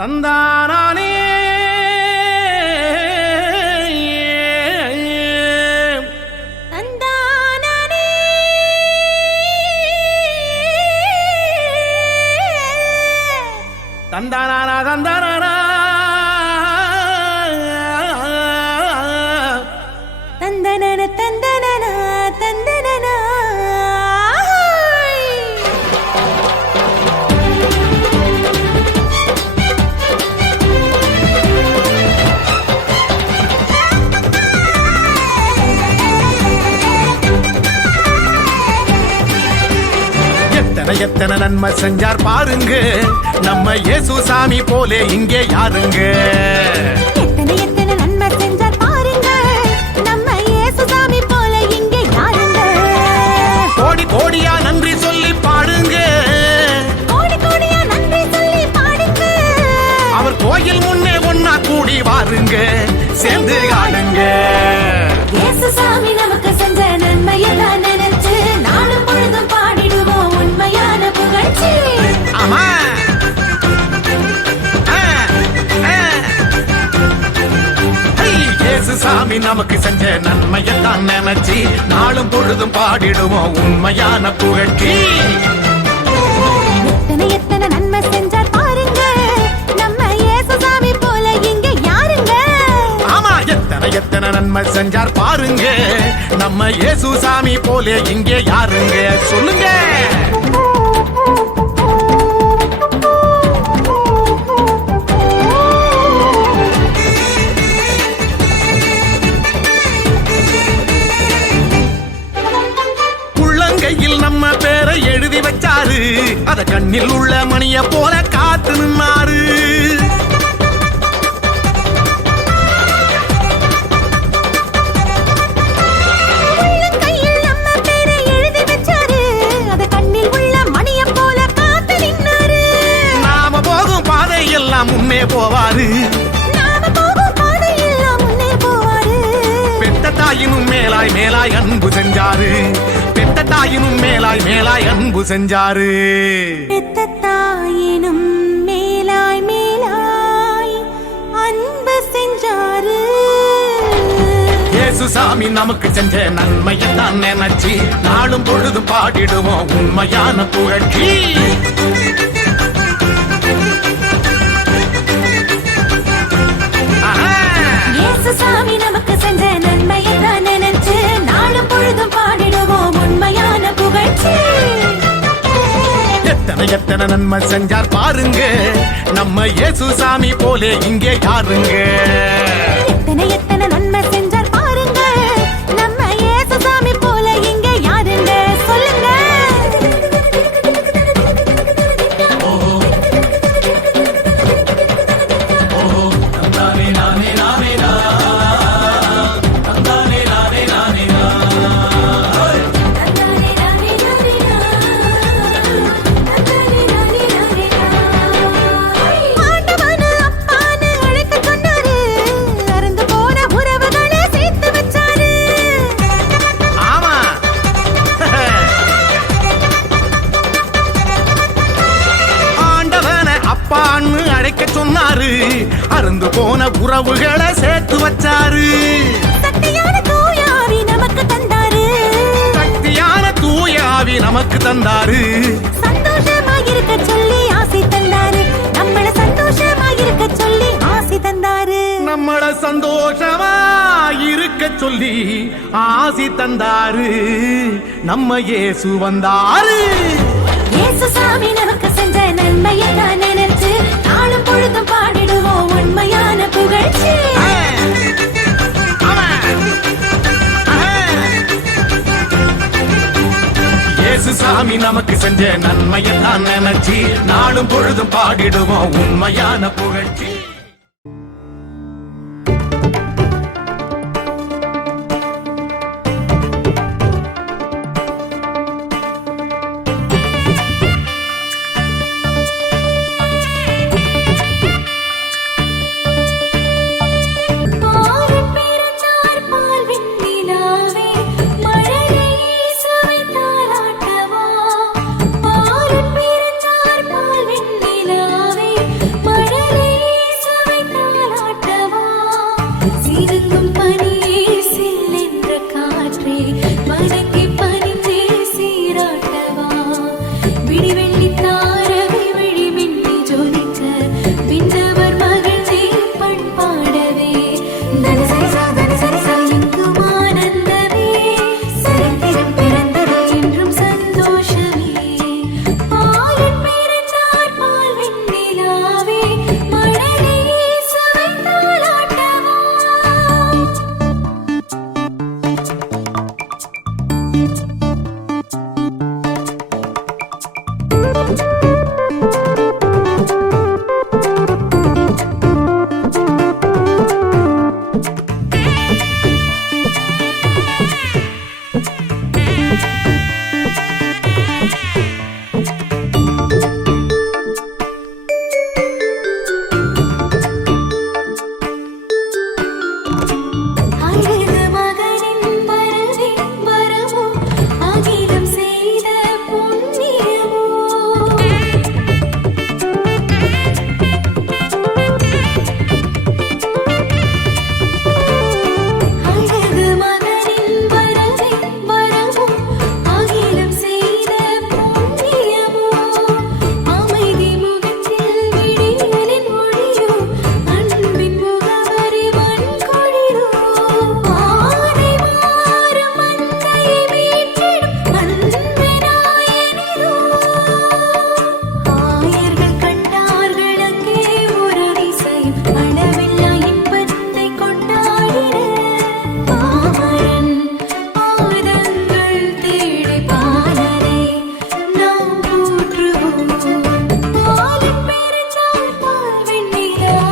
தந்தானே தந்தானா தந்தானா தந்தனன தந்தனன தந்தனன எத்தனை எத்தனை நன்மை செஞ்சார் பாருங்க நம்ம இயேசு சாமி போலே இங்கே யாருங்க. எத்தனை எத்தனை நன்மை செஞ்சார் பாருங்க நம்ம இயேசு சாமி போல இங்கே யாருங்க. கோடி கோடியா நன்றி சொல்லி பாடுங்க, கோடி கோடியா நன்றி சொல்லி பாடுங்க. அவர் கோயில் முன்னே ஒன்னா கூடி வாருங்க, சேர்ந்து ஆடுங்க. இயேசு சாமி நமக்கு செஞ்ச நன்மையெல்லாம் நினைச்சு நாளும் பொழுதும் பாடிடுவோம் உண்மையான புகழ்ச்சி. ஆமா இயேசு சாமி நமக்கு செஞ்ச நன்மையெல்லாம் நினைச்சு நாளும் பொழுதும் பாடிடுவோம் உண்மையான புகழ்ச்சி. எத்தனை எத்தனை நன்மை செஞ்சார் பாருங்க நம்ம இயேசு சாமி போல இங்கே யாருங்க. ஆமா எத்தனை எத்தனை நன்மை செஞ்சார் பாருங்க நம்ம இயேசு சாமி போலே இங்கே யாருங்க. சொல்லுங்க. உள்ளங்கையில் நம்ம பேரை எழுதி வச்சாரு, அத கண்ணில் உள்ள மணிய போல காத்து நின்னாரு. உள்ளங்கையில் நம்ம பேரை எழுதி வச்சாரு, அத கண்ணில் உள்ள மணிய போல காத்து நின்னாரு. நாம போகும் பாதை எல்லாம் முன்னே போவாரு, நாம போகும் பாதையெல்லாம் முன்னே போவாரு. பெத்த தாயினும் மேலாய் மேலாய் அன்பு செஞ்சாரு, பெத்த தாயினும் மேலாய் மேலாய் அன்பு செஞ்சாரு. பெத்த தாயினும் மேலாய் மேலாய் அன்பு செஞ்சாரு. இயேசு சாமி நமக்கு செஞ்ச நன்மையெல்லாம் நினைச்சு நாளும் பொழுதும் பாடிடுவோம் உண்மையான புகழ்ச்சி. இயேசு சாமி நமக்கு செஞ்ச நன்மையெல்லாம் நினைச்சு நாளும் பொழுதும் பாடிடுவோம் உண்மையான புகழ்ச்சி. எத்தனை எத்தனை நன்மை செஞ்சார் பாருங்க நம்ம இயேசு சாமி போலே இங்கே யாருங்க. எத்தனை எத்தனை நன்மை செஞ்சார் பாருங்க நம்ம இயேசு சாமி போல இங்கே யாருங்க. சொல்லுங்க. ஆண்டவனு அப்பான்னு அழைக்க சொன்னாரு, அறுந்து போன உறவுகளை சேர்த்து வச்சாரு. ஆமா ஆண்டவனை அப்பான்னு அழைக்க சொன்னாரு, அருந்து போன உறவுகளை சேர்த்து வச்சாரு. சக்தியான தூயாவி நமக்கு தந்தாரு, சக்தியான தூயாவி நமக்கு தந்தாரு. சந்தோஷமாயிருக்க சொல்லி ஆசை தந்தாரு, நம்மள சந்தோஷமாயிருக்க சொல்லி ஆசை தந்தாரு. நம்மள சந்தோஷமா இருக்க சொல்லி ஆசி தந்தாரு. நம்ம இயேசு வந்தாரு. இயேசு சாமி நமக்கு செஞ்ச நன்மையெல்லாம் நினைச்சு நாளும் பொழுதும் பாடிடுவோம் உண்மையான புகழ்ச்சி. இயேசு சாமி நமக்கு செஞ்ச நன்மையெல்லாம் நினைச்சு நாளும் பொழுதும் பாடிடுவோம் உண்மையான புகழ்ச்சி. மழலை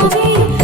சாமி